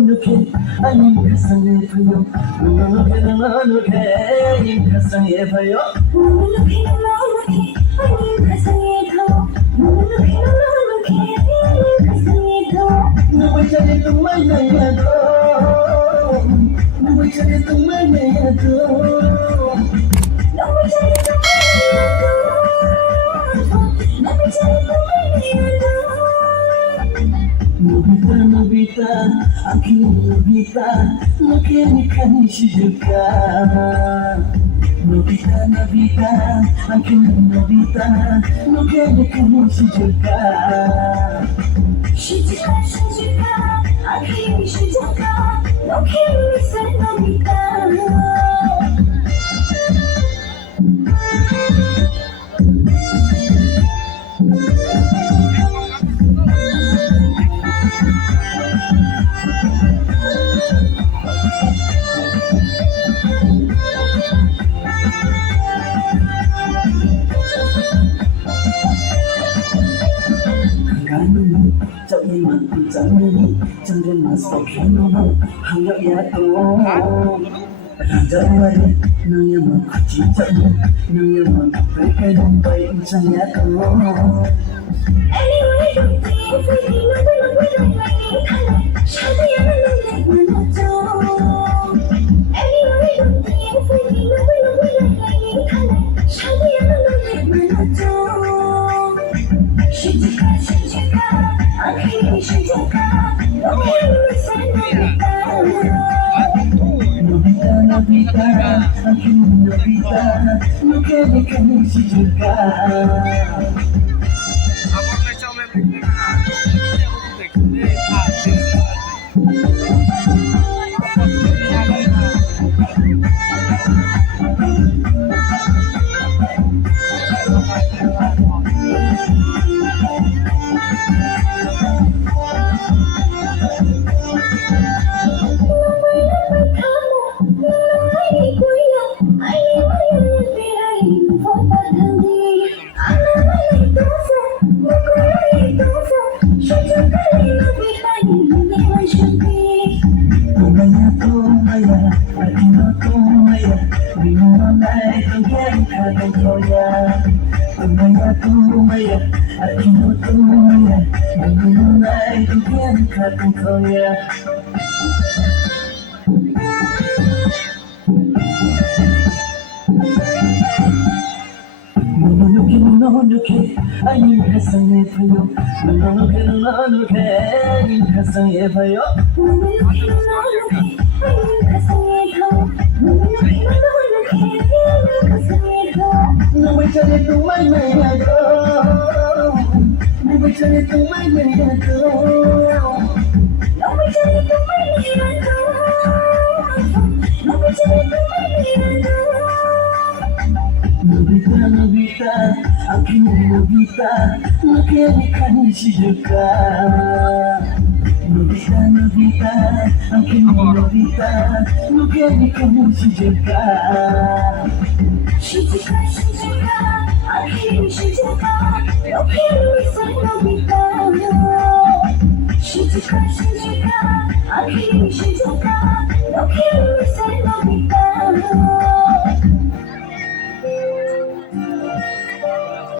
look, I need to sing it for you. Look, I need to sing it for you. No, I tell you to my name, no, I tell you to my name, no, I tell you to Nobita, aking Nobita, nakini kani Sujuka. Nobita, aking Nobita, nakini kani Sujuka. Sujuka, Sujuka, aking Sujuka, nakini sa Nobita. Chậm nhìn mặt thì chẳng đi chân lên mà sầu khi nó mong hàng nhậu ya to chẳng vậy nương như mà chỉ chậm nương như mà với cái đông bay chẳng ya to anyway don't think if we know we don't like it sao tôi ăn nó mà nó cho anyway don't think if we know we don't like it sao tôi ăn nó mà nó cho Sujuka, Sujuka, aking Sujuka, nakini sa Nobita. Nobita, aking Nobita, nakini kani Sujuka. Look, I need to sing it for you. Look, I need to sing it for you. No, I tell you to my man, no, I tell you to my man, no, I tell you to my man, no, I tell you to my man. Nobita, aking Nobita, nakini kani Sujuka. Nobita, aking Nobita, nakini kani Sujuka. Sujuka, Sujuka, aking Sujuka, nakini sa Nobita. Sujuka, Sujuka, aking Sujuka, nakini sa Nobita.